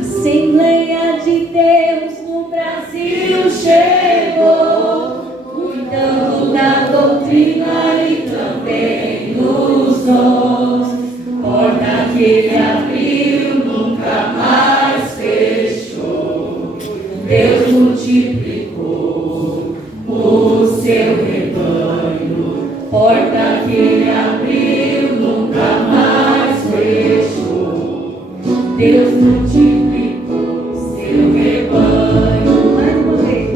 Assembleia de Deus no Brasil chegou, cuidando da doutrina e também dos dons. Porta que ele abriu nunca mais fechou. Deus multiplicou o seu rebanho. Porta que ele abriu nunca mais fechou. Deus multiplicou o seu rebanho. Mais uma vez.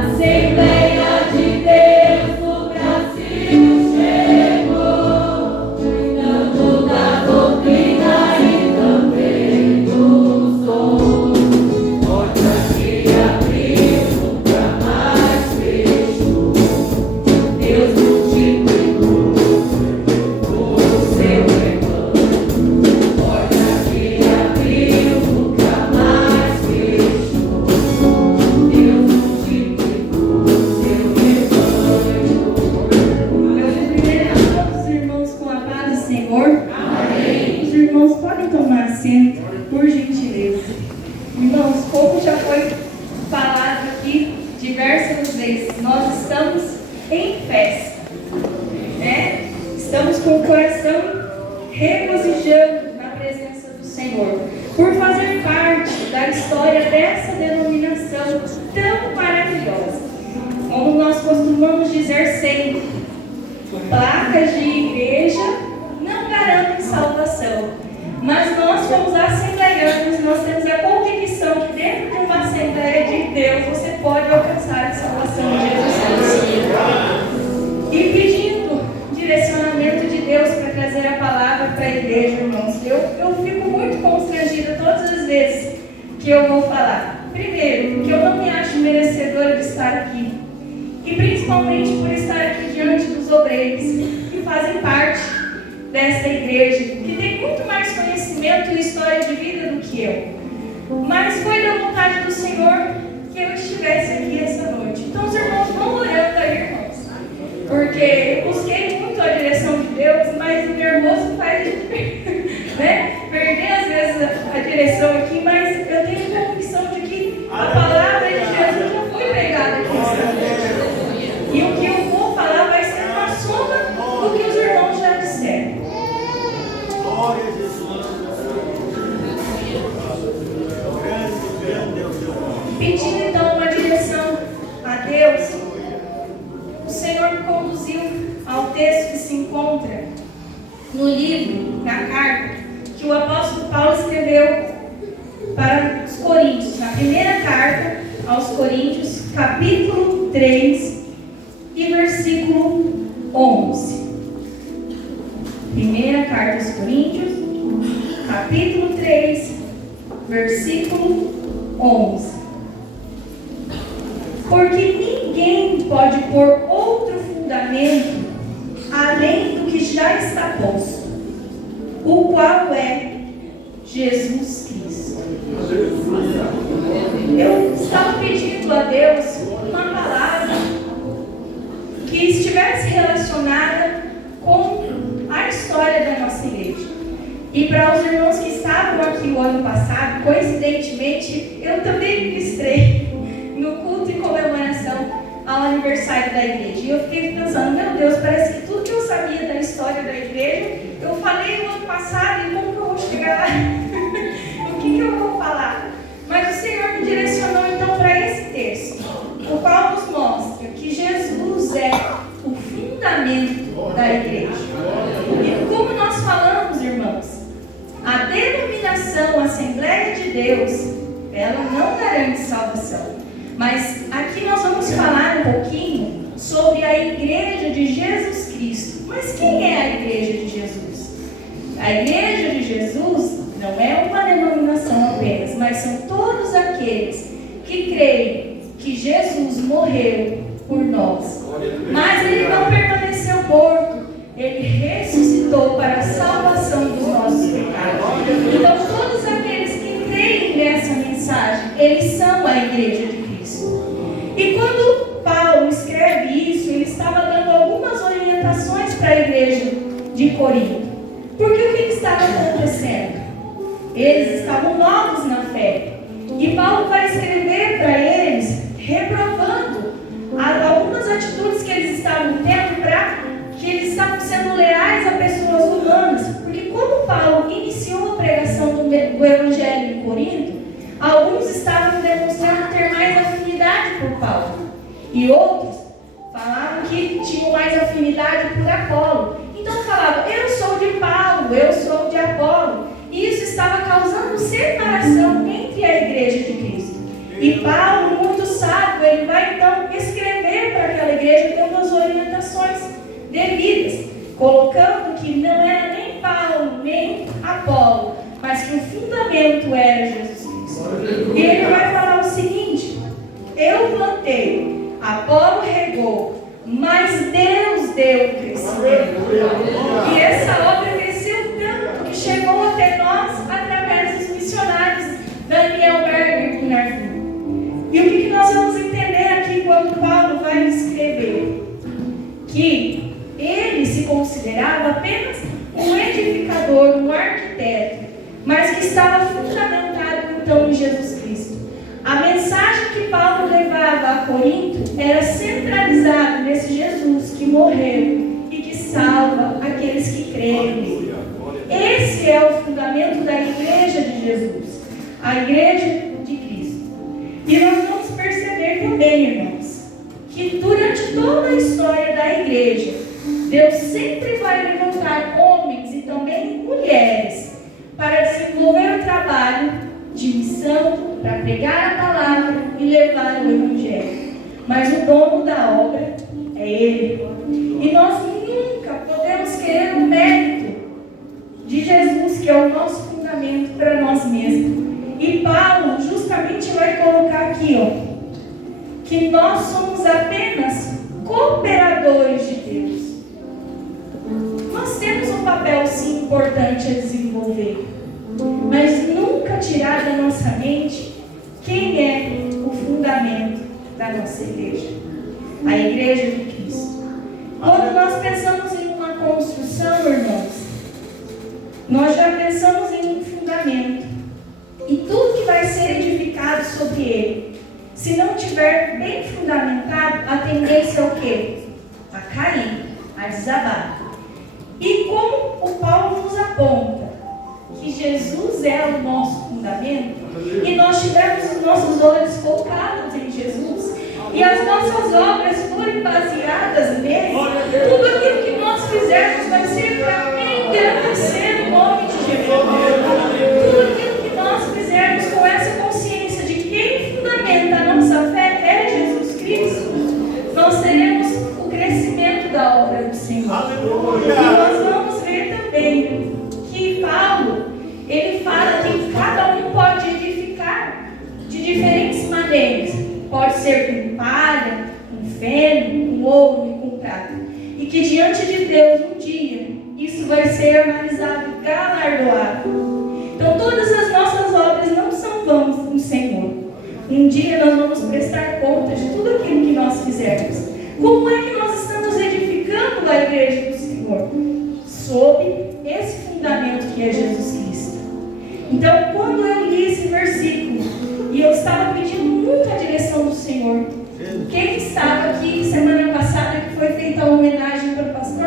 Assembleia de Deus no Brasil chegou, cuidando da doutrina e também dos dons. Porta que abriu nunca mais fechou. Deus multiplicou o seu rebanho. Porta que abriu nunca mais fechou. Deus multiplicou o seu rebanho. Eu cumprimento a todos os irmãos com a paz do Senhor. Amém. Os irmãos podem tomar assento, por gentileza. Irmãos, como já foi falado aqui diversas vezes, nós estamos em festa, né? Estamos com o coração regozijando na presença do Senhor, por fazer parte da história dessa denominação tão maravilhosa. Como nós costumamos dizer sempre, placas de igreja não garantem salvação, mas nós somos assembleianos, nós temos a convicção que dentro de uma assembleia de Deus você pode alcançar a salvação de Jesus Cristo. E pedindo direcionamento de Deus para trazer a palavra para a igreja, irmãos, eu fico muito constrangida todas as vezes que eu vou falar. Primeiro, porque eu não me acho merecedora de estar aqui. E principalmente por estar aqui diante dos obreiros que fazem parte desta igreja, que tem muito mais conhecimento e história de vida do que eu. Mas foi da vontade do Senhor que eu estivesse aqui essa noite. Então os irmãos vão orando aí, irmãos. Porque eu busquei muito a direção de Deus, mas o nervoso faz a gente perder às vezes a direção aqui, mas eu tenho convicção de que a palavra de Jesus já foi pregada aqui esta noite. E o que eu vou falar vai ser uma soma do que os irmãos já disseram. Glória a Jesus. Pedindo então uma direção a Deus, o Senhor me conduziu ao texto que se encontra no livro, na carta, que o apóstolo Paulo escreveu para os Coríntios, na primeira carta aos Coríntios, capítulo 3 e versículo 11. Primeira carta aos Coríntios, capítulo 3, versículo 11. Porque ninguém pode pôr outro fundamento além do que já está posto, o qual é Jesus Cristo. Eu estava pedindo a Deus uma palavra que estivesse relacionada com a história da nossa igreja. E para os irmãos que estavam aqui o ano passado, coincidentemente, eu também ministrei no culto em comemoração ao aniversário da igreja. E eu fiquei pensando, meu Deus, parece que tudo que eu sabia da história da igreja, eu falei no ano passado, e como que eu vou chegar lá? O que eu vou falar? Mas o Senhor me direcionou então para esse texto, o qual nos mostra que Jesus é o fundamento da igreja. E como nós falamos, irmãos, a denominação Assembleia de Deus, ela não garante salvação. Mas aqui nós vamos falar um pouquinho sobre a igreja de Jesus Cristo. Mas quem é a igreja de Jesus? A igreja de Jesus não é uma denominação apenas, mas são todos aqueles que creem que Jesus morreu por nós. Mas ele não permaneceu morto, ele ressuscitou para a salvação dos nossos pecados. Então todos aqueles que creem nessa mensagem, eles são a igreja de Cristo. E quando Paulo escreve isso, ele estava dando algumas orientações para a igreja de Corinto. Porque o que estava acontecendo? Eles estavam novos na fé. E Paulo vai escrever para eles, reprovando algumas atitudes que eles estavam tendo, para que eles estavam sendo leais a pessoas humanas. Porque como Paulo iniciou a pregação do Evangelho em Corinto, alguns estavam demonstrando ter mais afinidade por Paulo. E outros falavam que tinham mais afinidade por Apolo. Então falavam, eu sou de Paulo, eu sou de Apolo. E isso estava causando separação entre a igreja de Cristo. E Paulo, muito sábio, ele vai então escrever para aquela igreja dando as orientações devidas, colocando que não era nem Paulo, nem Apolo, mas que o fundamento era Jesus Cristo. E ele vai falar o seguinte: eu plantei, Apolo regou, mas Deus deu o crescimento. E essa obra cresceu tanto que chegou até nós através dos missionários Daniel Berger e Narvin. E o que nós vamos entender aqui quando Paulo vai escrever? Que ele se considerava apenas um edificador, um arquiteto, mas que estava fundamentado então em Jesus Cristo. A mensagem que Paulo levava a Corinto era centralizada nesse Jesus que morreu e que salva aqueles que creem nele. Esse é o fundamento da igreja de Jesus, a igreja de Cristo. E nós vamos perceber também, irmãos, que durante toda a história da igreja, Deus sempre vai levantar homens e também mulheres para desenvolver o trabalho de missão, para pregar a palavra e levar o Evangelho. Mas o dono da obra é Ele. E nós nunca podemos querer o mérito de Jesus, que é o nosso fundamento, para nós mesmos. E Paulo justamente vai colocar aqui, que nós somos apenas cooperadores de Deus. Nós temos um papel sim importante a desenvolver, mas nunca tirar da nossa mente quem é o fundamento da nossa igreja, a igreja de Cristo. Quando nós pensamos em uma construção, irmãos, nós já pensamos em um fundamento, e tudo que vai ser edificado sobre ele, se não tiver bem fundamentado, a tendência é o quê? A cair, a desabar. E como o Paulo nos aponta que Jesus é o nosso fundamento, e nós tivermos os nossos olhos focados em Jesus, e as nossas obras forem baseadas nele, tudo aquilo que nós fizermos vai ser para engrandecer o nome de Jesus. Tudo aquilo que nós fizermos com essa consciência de quem fundamenta a nossa fé é Jesus Cristo, nós teremos o crescimento da obra do Senhor. E nós vamos ver também que Paulo, ele fala que cada um pode edificar de diferentes maneiras. Pode ser com palha, com feno, com ouro e com prata. E que diante de Deus, um dia, isso vai ser analisado e galardoado. Então, todas as nossas obras não são vãs no Senhor. Um dia nós vamos prestar conta de tudo aquilo que nós fizermos. Como é que nós estamos edificando a igreja do Senhor? Sob esse fundamento que é Jesus Cristo. Então, quando eu li esse versículo, e eu estava pedindo muito a direção do Senhor, quem estava aqui semana passada, que foi feita a homenagem para o pastor,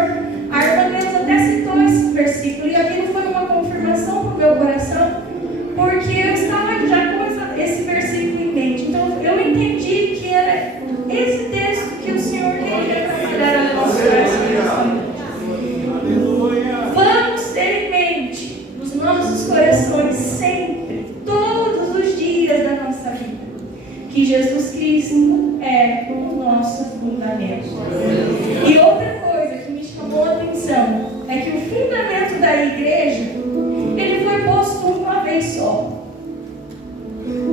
a irmã Deus até citou esse versículo, e aquilo foi uma confirmação para o meu coração, porque eu estava já com esse versículo em mente. Então, eu entendi que era esse texto que o Senhor queria trabalhar no nosso coração. Vamos ter em mente, nos nossos corações, sempre, todos os dias da nossa vida, que Jesus Cristo é o nosso fundamento. E outra coisa que me chamou a atenção é que o fundamento da igreja, ele foi posto uma vez só,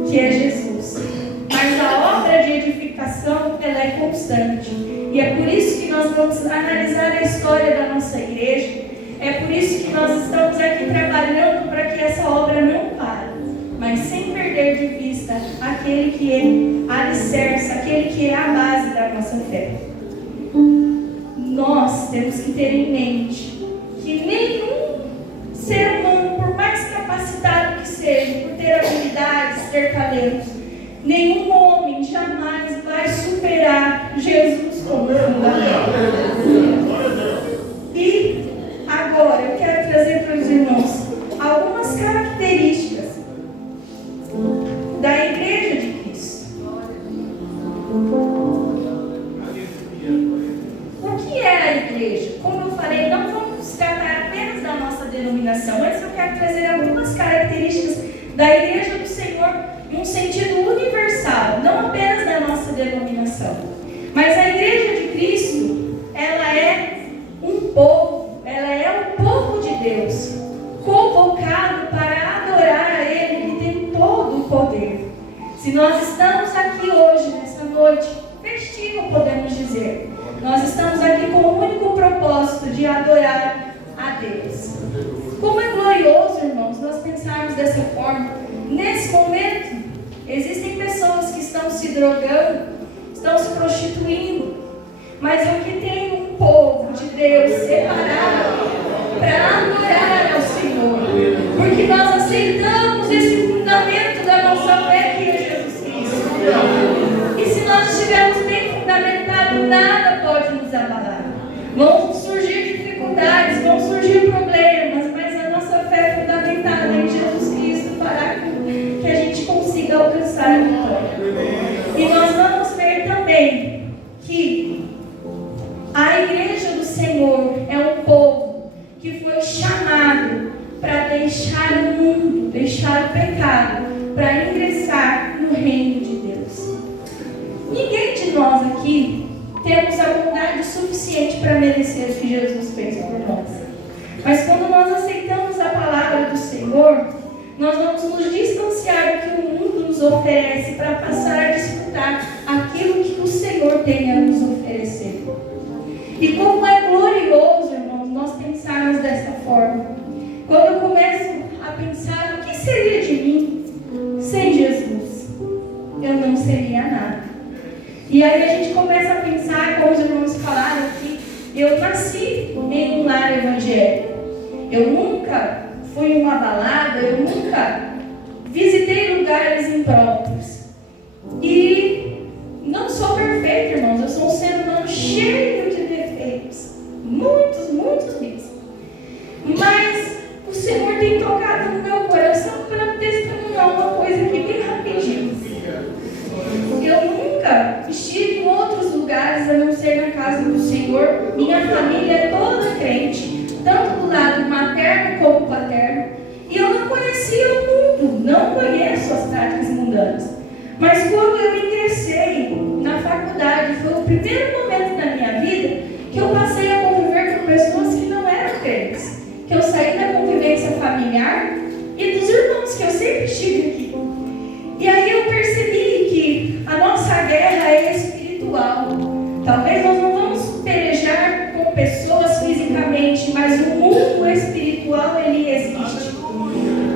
que é Jesus. Mas a obra de edificação, ela é constante. E é por isso que nós vamos analisar a história da nossa igreja. É por isso que nós estamos aqui trabalhando para que essa obra não pare, mas sem perder de vista aquele que é alicerce, aquele que é a base da nossa fé. Nós temos que ter em mente que nenhum ser humano, por mais capacitado que ser talentos. Nenhum homem jamais vai superar Jesus como fundamento. E agora eu quero trazer para os irmãos algumas características da Igreja de Cristo. O que é a igreja? Como eu falei, não vamos tratar apenas da nossa denominação, mas eu quero trazer algumas características da Igreja do Senhor em um sentido universal, não apenas da nossa denominação. Mas a Igreja de Cristo, ela é um povo, ela é o povo de Deus, convocado para adorar a Ele, que tem todo o poder. Se nós estamos aqui hoje, nessa noite festiva, podemos dizer, nós estamos aqui com o único propósito de adorar a Deus. Como é glorioso, irmãos, nós pensarmos dessa forma. Nesse momento, existem pessoas que estão se drogando, estão se prostituindo, mas aqui tem um povo de Deus separado para adorar ao Senhor, porque nós aceitamos esse fundamento da nossa fé que é Jesus Cristo. E se nós estivermos bem fundamentados, nada pode nos abalar. Vão surgir dificuldades, vão surgir problemas, mas a nossa fé é fundamentada em Jesus Cristo fará que a gente consiga alcançar a vitória. E nós vamos ver também que a Igreja do Senhor é um povo que foi chamado para deixar o mundo, deixar o pecado, para ingressar no reino de Deus. Ninguém de nós aqui temos a bondade suficiente para merecer o que Jesus fez por nós. Mas quando nós aceitamos a palavra do Senhor, nós vamos nos distanciar do que o mundo nos oferece para passar a desfrutar aquilo que o Senhor tem a nos oferecer. E como é glorioso, irmãos, nós pensarmos dessa forma. Quando eu começo a pensar o que seria de mim sem Jesus, eu não seria nada. E aí a gente começa a pensar, como os irmãos falaram, que eu nasci em um lar evangélico. Eu nunca fui em uma balada, eu nunca visitei lugares impróprios. E não sou perfeita, irmãos, eu sou um ser humano cheio de defeitos. Muitos, muitos mesmo. Mas o Senhor tem tocado no meu coração para testemunhar uma coisa aqui bem rapidinho. Eu nunca estive em outros lugares a não ser na casa do Senhor. Minha família é toda crente, tanto do lado materno como paterno. E eu não conhecia o mundo, não conheço as práticas mundanas. Mas quando eu ingressei na faculdade, foi o primeiro momento da minha vida que eu passei a conviver com pessoas que não eram crentes. Que eu saí da convivência familiar e dos irmãos que eu sempre estive aqui. E aí eu percebi que a nossa guerra é espiritual. Talvez nós não vamos pelejar com pessoas fisicamente, mas o mundo espiritual, ele existe.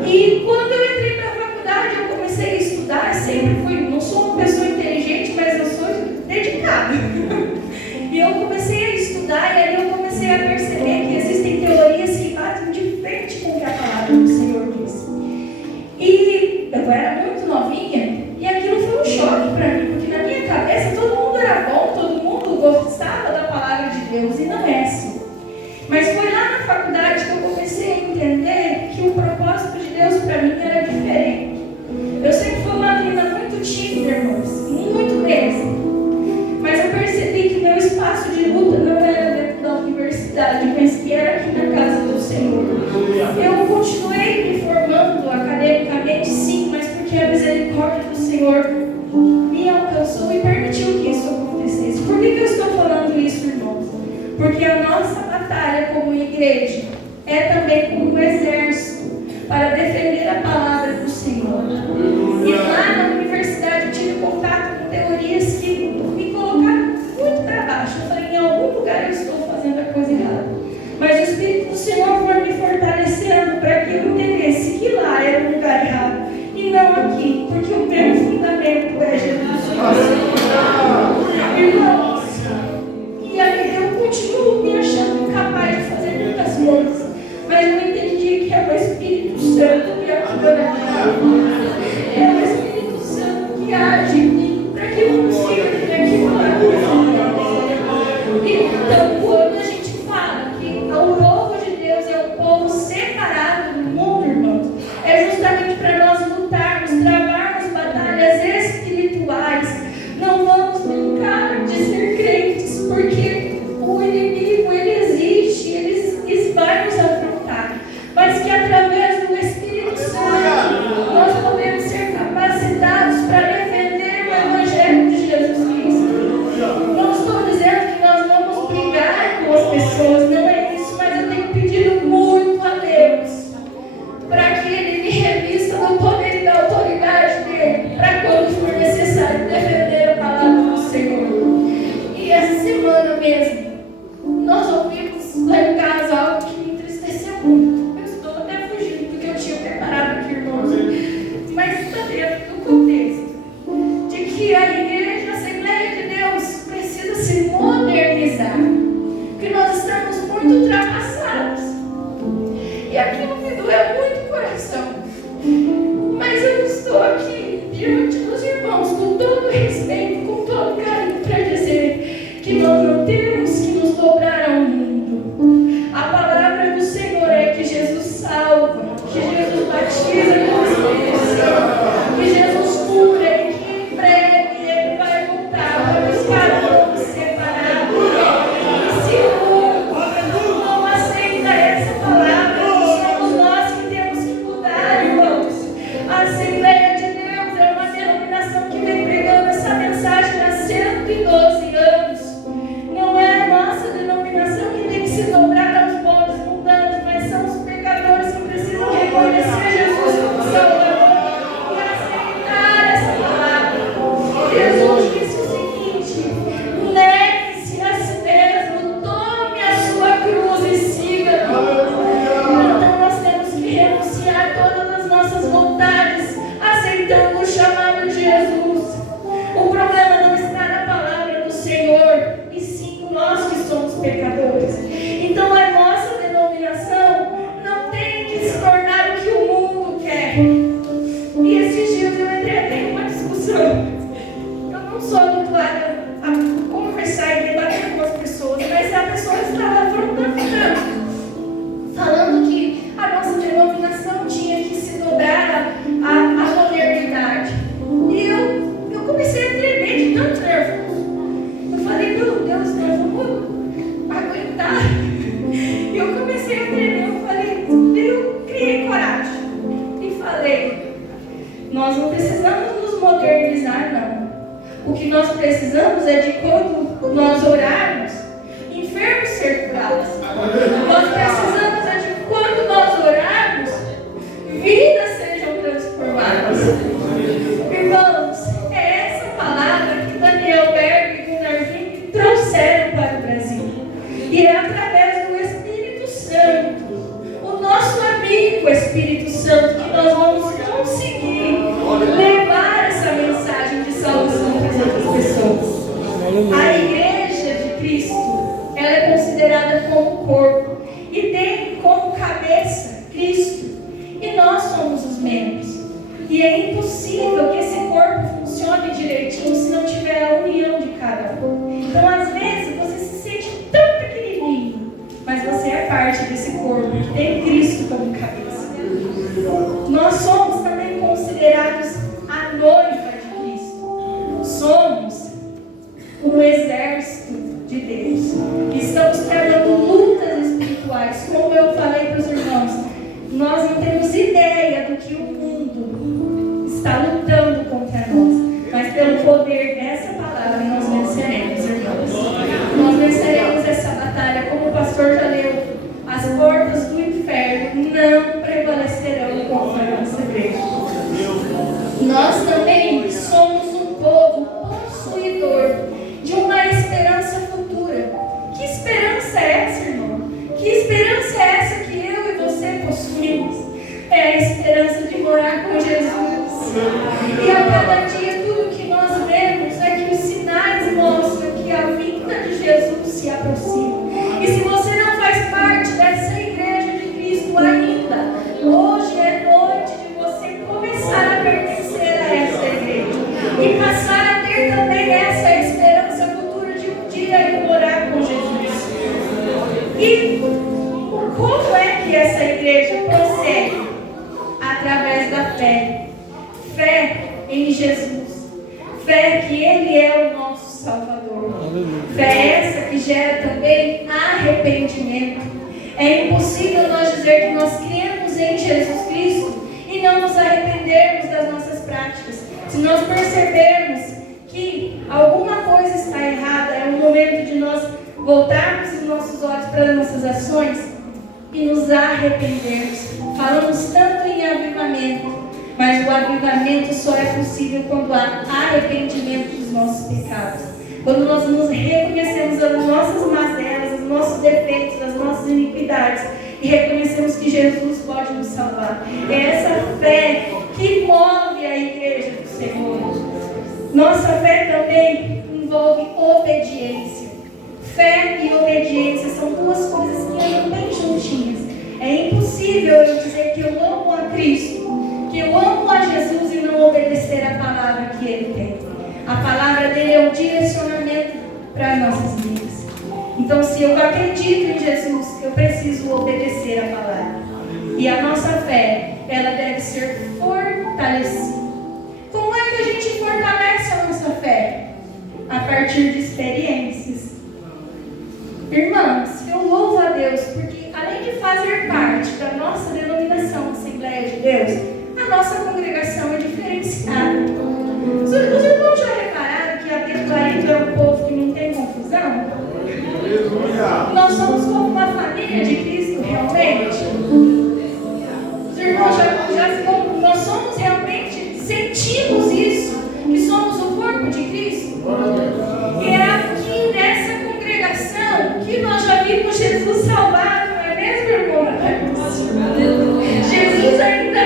E quando eu entrei para a faculdade, eu comecei a estudar. Eu sempre fui, não sou uma pessoa inteligente, mas eu sou dedicada. E eu comecei a estudar, e aí eu comecei a perceber que existem teorias que batem de frente com o que a palavra do Senhor diz. E eu fé. E esses dias eu entrei até em uma discussão. Eu não sou habituada a conversar e debater com as pessoas, mas a pessoa estava falando que a nossa denominação tinha que se dobrar à modernidade. E eu comecei a tremer de tanto nervoso. Eu falei, meu Deus, nós vamos aguentar. E eu comecei a tremer, eu criei coragem. E falei, nós não precisamos nos modernizar, não. O que nós precisamos é de quando nós orarmos, enfermos ser curados. Nós precisamos é de quando nós orarmos, vidas sejam transformadas. Irmãos, é essa palavra que Daniel Berg e Gunnar Vink trouxeram para o Brasil. E é através do Espírito Santo, o nosso amigo Espírito Santo, que nós vamos conseguir levar essa mensagem de salvação para as outras pessoas. A igreja de Cristo, ela é considerada como corpo e tem como cabeça Cristo. E nós somos os membros. E é impossível que esse corpo funcione direitinho se não tiver a união de cada um. Então, às vezes, você se sente tão pequenininho, mas você é parte desse corpo que tem Cristo como cabeça. Nós somos também considerados a noiva de Cristo. Somos um exército de Deus. Estamos travando lutas espirituais. Como eu falei para os irmãos, nós não temos ideia do que o mundo está lutando contra nós. Mas pelo poder dessa palavra nós venceremos, irmãos. Nós venceremos essa batalha. Como o pastor já leu, as portas do inferno não prevalecerão contra a nossa igreja. Nós também somos um povo possuidor de uma esperança futura. Que esperança é essa, irmão? Que esperança é essa que eu e você possuímos? É a esperança de morar com Jesus. E a cada dia tudo que nós vemos é que os sinais mostram que a vinda de Jesus se aproxima. E se você não faz parte dessa igreja de Cristo ainda, hoje é noite de você começar a pertencer a essa igreja e passar a ter também essa esperança futura de um dia ir morar com Jesus. E como é que essa igreja prossegue? Através da fé. Fé em Jesus. Fé que Ele é o nosso Salvador. Fé essa que gera também arrependimento. É impossível nós dizer que nós cremos em Jesus Cristo e não nos arrependermos das nossas práticas. Se nós percebermos que alguma coisa está errada, é o momento de nós voltarmos os nossos olhos para as nossas ações e nos arrependermos. Falamos tanto em avivamento, mas o avivamento só é possível quando há arrependimento dos nossos pecados. Quando nós nos reconhecemos as nossas mazelas, os nossos defeitos, as nossas iniquidades e reconhecemos que Jesus pode nos salvar. É essa fé que move a igreja do Senhor. Nossa fé também envolve obediência. Fé e obediência são duas coisas que andam bem juntinhas. É impossível eu dizer que eu amo a Cristo, que eu amo a Jesus e não obedecer a palavra que Ele tem. A palavra dele é um direcionamento para as nossas vidas. Então, se eu acredito em Jesus, eu preciso obedecer a palavra. E a nossa fé, ela deve ser fortalecida. Como é que a gente fortalece a nossa fé? A partir de experiências. Irmãos, eu louvo a Deus, porque além de fazer parte da nossa denominação, Assembleia de Deus, a nossa congregação é diferenciada. Os irmãos já repararam que a Betuaíba é um povo que não tem confusão? Nós somos como uma família de Cristo, realmente. Os irmãos nós somos realmente, sentimos isso, que somos o corpo de Cristo. E é aqui nessa congregação que nós já vimos Jesus salvar, não é mesmo, irmão? Jesus ainda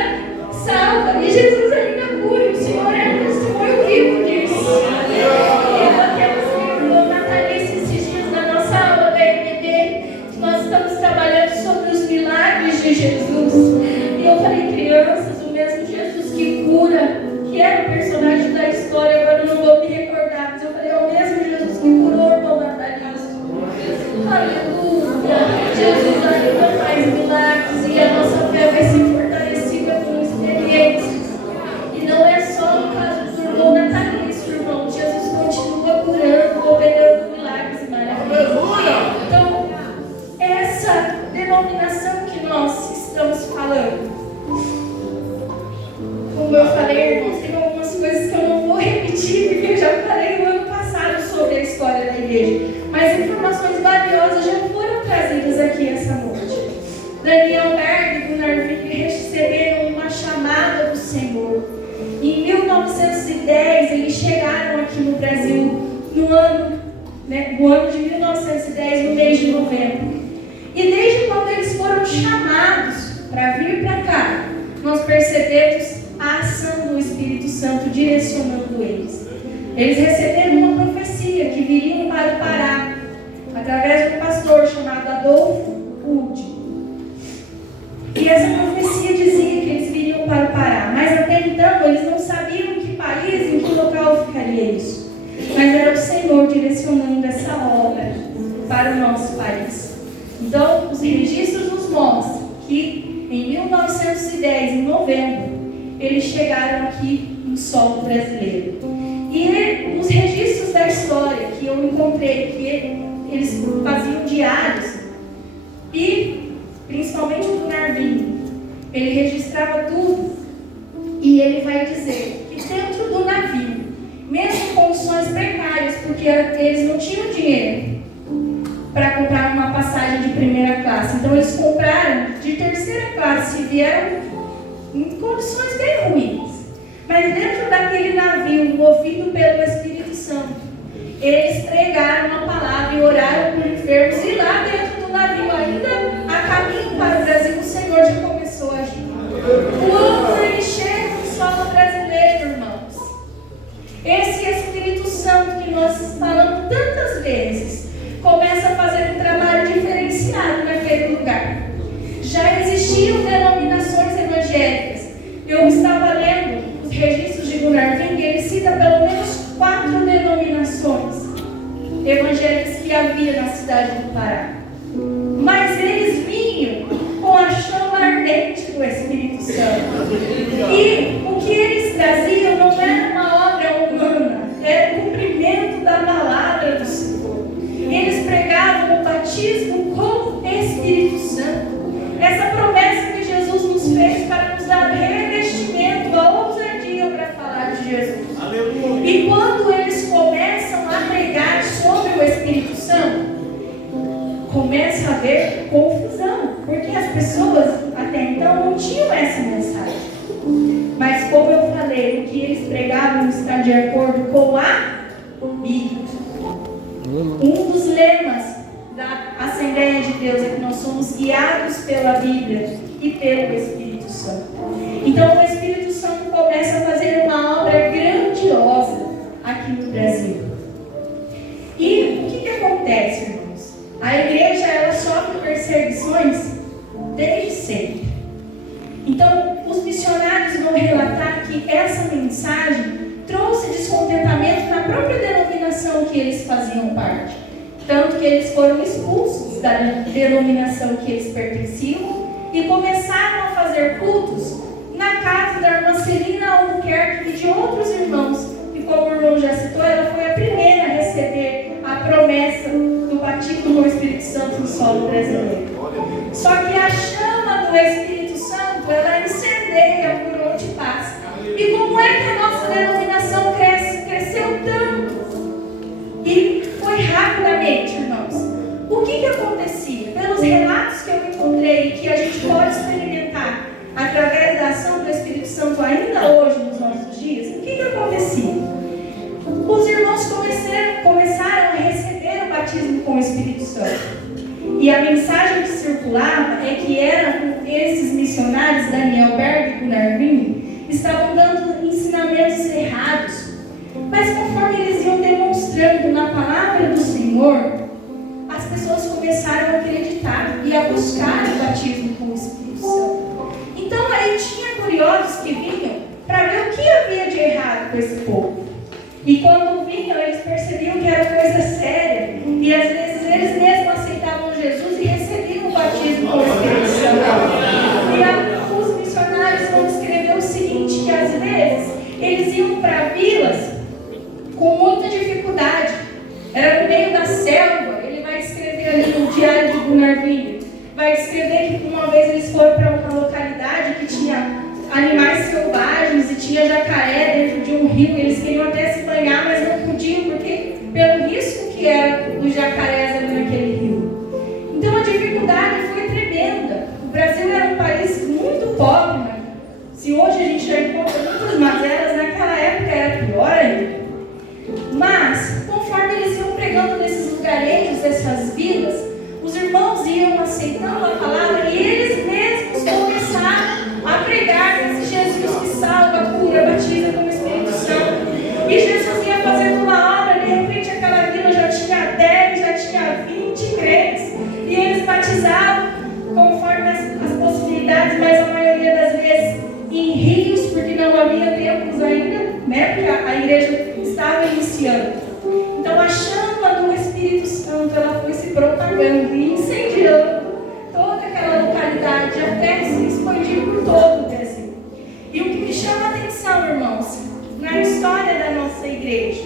salva e Jesus ainda cura. O Senhor é um testemunho vivo disso. E eu até o Senhor natalício esses dias na nossa aula da MD, que nós estamos trabalhando como eu falei, irmãos, tem algumas coisas que eu não vou repetir, porque eu já falei no ano passado sobre a história da igreja. Mas informações valiosas já foram trazidas aqui essa noite. Daniel Berg e Gunnar Ving receberam uma chamada do Senhor. Em 1910, eles chegaram aqui no Brasil, no ano de 1910, no mês de novembro. E desde quando eles foram chamados para vir para cá, nós percebemos a ação do Espírito Santo direcionando eles. Eles receberam uma profecia que viriam para o Pará, através de um pastor chamado Adolfo Wood. E essa profecia dizia que eles viriam para o Pará, mas até então eles não sabiam em que país, em que local ficaria isso. Mas era o Senhor direcionando essa obra para o nosso país. Então, os registros nos mostram que em 1910, em novembro, eles chegaram aqui no solo brasileiro. E os registros da história que eu encontrei, que eles faziam diários, e principalmente o Gunnar Ving, ele registrava tudo, e ele vai dizer que dentro do navio, mesmo em condições precárias, porque eles não tinham dinheiro para comprar uma passagem de primeira classe, então eles compraram de terceira classe e vieram em condições bem ruins. Mas dentro daquele navio, movido pelo Espírito Santo, eles pregaram uma palavra e oraram por enfermos, e lá dentro do navio, ainda a caminho para o Brasil, o Senhor já começou a agir. Quando ele chega no solo brasileiro, irmãos, esse Espírito Santo que nós falamos tantas vezes, começa a fazer um trabalho diferenciado naquele lugar. Já existiam denominações evangélicas. Eu estava lendo os registros de Gunnar Ving, ele cita pelo menos 4 denominações evangélicas que havia na cidade do Pará. Mas eles vinham com a chama ardente do Espírito Santo. E o que eles traziam não era uma obra humana, era o cumprimento da palavra do Senhor. Eles pregavam o batismo com o Espírito Santo. Essa promessa que Jesus nos fez para nos dar revestimento, a ousadia para falar de Jesus. Aleluia. E quando eles começam a pregar sobre o Espírito Santo, começa a haver confusão, porque as pessoas até então não tinham essa mensagem. Mas como eu falei, o que eles pregavam está de acordo com a Bíblia. Um dos lemas da Assembleia de Deus é que nós somos guiados pela Bíblia e pelo Espírito Santo. Então o Espírito Santo começa a fazer uma obra grandiosa aqui no Brasil. E o que acontece, irmãos? A igreja, ela sofre perseguições desde sempre. Então os missionários vão relatar que essa mensagem trouxe descontentamento na própria denominação que eles faziam parte. Tanto que eles foram expulsos da denominação que eles pertenciam e começaram a fazer cultos na casa da irmã Celina Albuquerque e de outros irmãos. E como o irmão já citou, ela foi a primeira a receber a promessa do batismo com o Espírito Santo no solo brasileiro. Só que a chama do Espírito Santo, ela incendeia por onde passa. E como é que a nossa denominação cresceu tanto? E foi rapidamente, irmãos. O que acontecia? Pelos relatos que eu encontrei, que a gente pode experimentar através da ação do Espírito Santo ainda hoje nos nossos dias, o que acontecia? Os irmãos começaram a receber o batismo com o Espírito Santo. E a mensagem que circulava é que esses missionários, Daniel Berg e Gunnar Ving, estavam dando ensinamentos errados. Mas conforme eles iam demonstrando na palavra do Senhor, as pessoas começaram a acreditar e a buscar o batismo com o Espírito Santo. Então aí tinha curiosos que vinham para ver o que havia de errado com esse povo. E quando vinham, eles percebiam que era coisa séria. E às vezes eles mesmos aceitavam Jesus e recebiam o batismo com o Espírito Santo. E os missionários vão escrever o seguinte, que às vezes eles iam para vilas com muita dificuldade. Era no meio da selva. Ele vai escrever ali no diário de Gunnar Ving, vai escrever que uma vez eles foram para uma localidade que tinha animais selvagens e tinha jacaré dentro de um rio, eles queriam até se banhar, mas não podiam, porque pelo risco que era dos jacarés ali naquele rio. Então a dificuldade foi tremenda. O Brasil era um país muito pobre, né? Se hoje a gente já encontra muitas mazelas, naquela época era pior ainda. Mas, conforme eles iam pregando nesses lugarejos, essas vilas, os irmãos iam aceitando a palavra e eles mesmos começaram a pregar esse Jesus que salva, cura, batiza com o Espírito Santo. E Jesus ia fazendo uma obra, de repente aquela vila já tinha 10, já tinha 20 crentes. E eles batizavam conforme as possibilidades, mas a maioria das vezes em rios, porque não havia templos ainda, né? Porque a igreja estava iniciando. Então a chama do Espírito Santo, ela foi se propagando e incendiando toda aquela localidade até se expandir por todo o Brasil. E o que me chama a atenção, irmãos, na história da nossa igreja,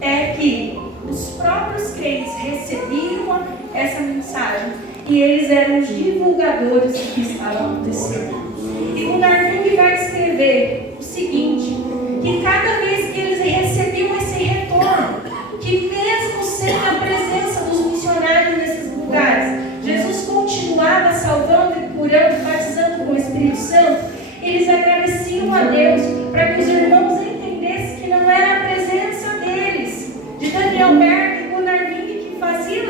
é que os próprios crentes recebiam essa mensagem e eles eram os divulgadores do que estava acontecendo. E o Narving vai escrever o seguinte, que cada vez que eles recebiam esse retorno, que mesmo sem a presença dos missionários nesses lugares, Jesus continuava salvando e curando, batizando com o Espírito Santo, eles agradeciam a Deus para que os irmãos entendessem que não era a presença deles, de Daniel Berg e Gunnar Ving, que faziam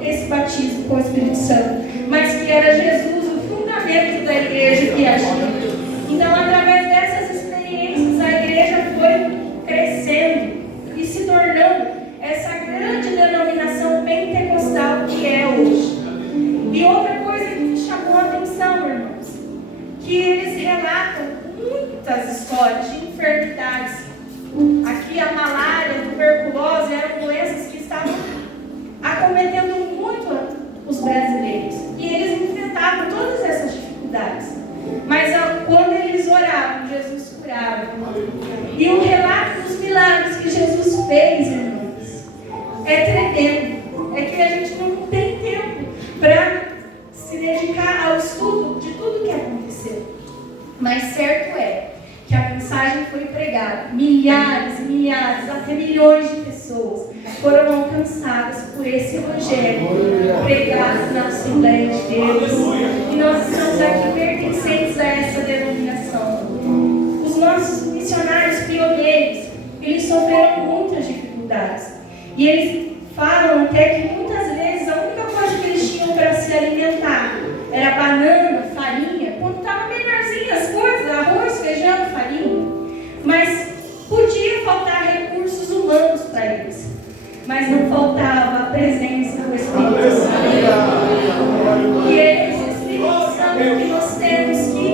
esse batismo com o Espírito Santo, mas que era Jesus, o fundamento da igreja que agia. Então, através dessas experiências, a igreja foi crescendo e se tornando essa grande denominação pentecostal que é hoje. E outra coisa que me chamou a atenção, irmãos, que eles relatam muitas histórias de enfermidades. Aqui a malária, a tuberculose eram doenças que estavam acometendo muito os brasileiros. E eles enfrentavam todas essas dificuldades. Mas quando eles oravam, Jesus curava. E o relato dos milagres que Jesus fez, irmãos, é tremendo. É que a gente não tem tempo para se dedicar ao estudo de tudo que aconteceu. Mas certo é que a mensagem foi pregada. Milhares e milhares, até milhões de pessoas foram alcançadas por esse evangelho pregado na Assembleia de Deus. E nós estamos aqui pertencentes a essa denominação. Os nossos missionários pioneiros, eles sofreram muitas dificuldades. E eles falam até que muitas vezes a única coisa que eles tinham para se alimentar era banana, farinha, quando estava menorzinha as coisas, arroz, feijão, farinha. Mas podia faltar recursos humanos para eles. Mas não faltava a presença do Espírito Santo. E é esse Espírito Santo que nós temos que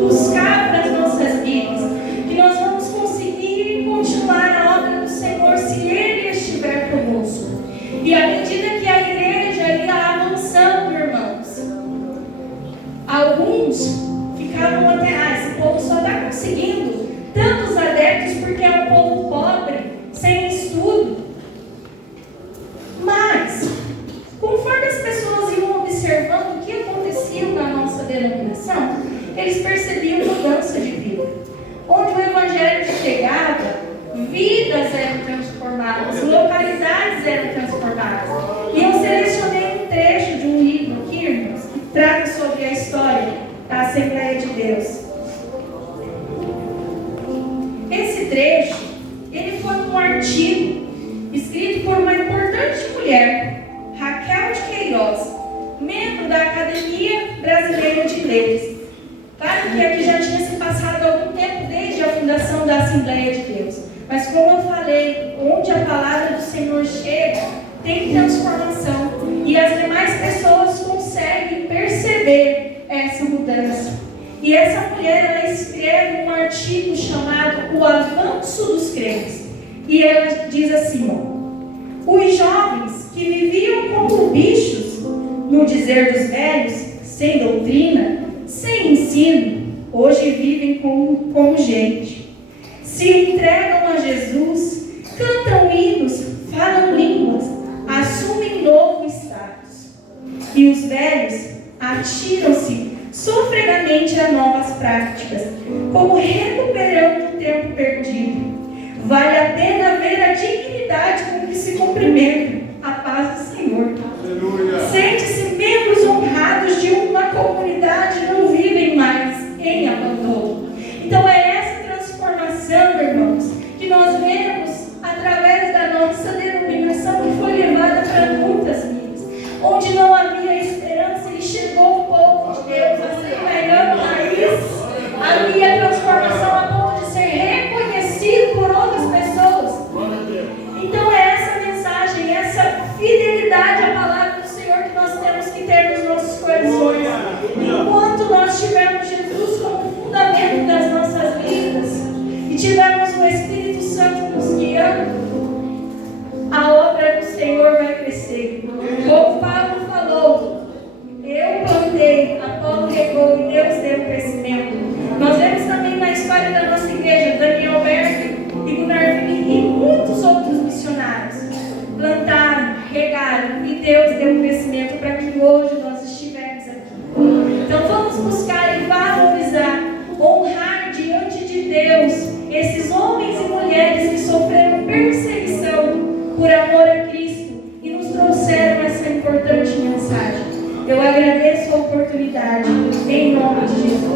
buscar para as nossas vidas. Que nós vamos conseguir continuar a obra do Senhor se Ele estiver conosco. E à medida que a igreja ia avançando, irmãos, alguns ficavam até, esse povo só está conseguindo tantos adeptos porque é um povo pobre, sem estudo. Mas, conforme as pessoas iam observando o que acontecia na nossa denominação, eles percebiam mudança de vida. Onde o evangelho chegava, vidas eram transformadas, localidades eram transformadas. E eu selecionei um trecho de um livro aqui, irmãos, que trata sobre a história da Assembleia de Deus. Esse trecho, ele foi um artigo escrito por uma importante mulher, Raquel de Queiroz, membro da Academia Brasileira de Letras. Claro que aqui já tinha se passado algum tempo desde a fundação da Assembleia de Deus. Mas como eu falei, onde a palavra do Senhor chega, tem transformação. E as demais pessoas conseguem perceber essa mudança. E essa mulher, ela escreve um artigo chamado O Avanço dos Crentes. E ela diz assim, os jovens que viviam como bichos, no dizer dos velhos, sem doutrina, sem ensino, hoje vivem como gente. Se entregam a Jesus, cantam hinos, falam línguas, assumem novo status. E os velhos atiram-se sofregamente a novas práticas, como recuperando perdido. Vale a pena ver a dignidade com que se cumprimenta a paz do Senhor. Sente-se membros honrados de uma comunidade, não vivem mais em abandono. Então é essa transformação, irmãos, que nós vemos através da nossa denominação, que foi levada para muitas vidas, onde não havia esperança e chegou o povo de Deus a ser pegando raiz, havia transformação a ponto de ser reconhecido por outras pessoas. Então é essa mensagem, essa fidelidade à palavra do Senhor que nós temos que ter nos nossos corações. Enquanto nós tivermos Jesus como fundamento das nossas vidas e tivermos o Espírito Santo nos guiando, a obra do Senhor vai crescer. Como Paulo falou, eu plantei, Apolo regou e Deus deu crescimento. Nós vemos também na história da nossa igreja, Daniel Berg e Gunnar Vini e muitos outros missionários plantaram, regaram e Deus deu crescimento para que hoje nós estivermos aqui. Então vamos buscar e valorizar, honrar diante de Deus esses homens e mulheres que sofreram perseguição por amor a Cristo e nos trouxeram essa importante mensagem. Eu agradeço a oportunidade em nome de Jesus.